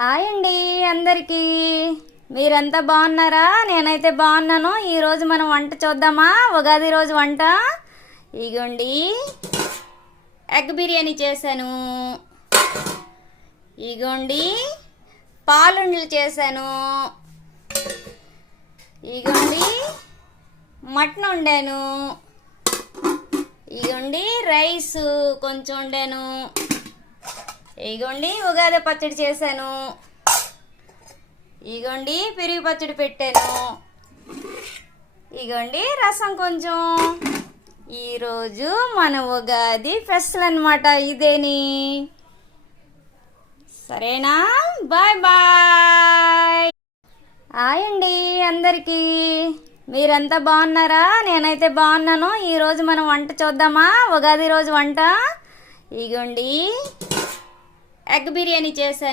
Hi అండి అందరికీ. మీరంతా బాగున్నారా? నేనైతే బాగున్నాను. ఈరోజు మనం వంట చూద్దామా? ఉగాది రోజు వంట. ఇగోండి, ఎగ్ బిర్యానీ చేశాను. ఇగోండి, పాలుండలు చేశాను. ఇగోండి, మటన్ వండాను. ఇగోండి, రైస్ కొంచెం వండాను. ఇగోండి, ఉగాది పచ్చడి చేశాను. ఇగోండి, పెరుగు పచ్చడి పెట్టాను. ఇగోండి, రసం కొంచెం. ఈరోజు మన ఉగాది ఫెస్టివల్ అన్నమాట. ఇదేని సరేనా? Bye bye. హాయ్ అండి అందరికీ. మీరంతా బాగున్నారా? నేనైతే బాగున్నాను. ఈరోజు మనం వంట చూద్దామా? ఉగాది రోజు వంట. ఇగోండి, ఎగ్ బిర్యానీ చేశాను.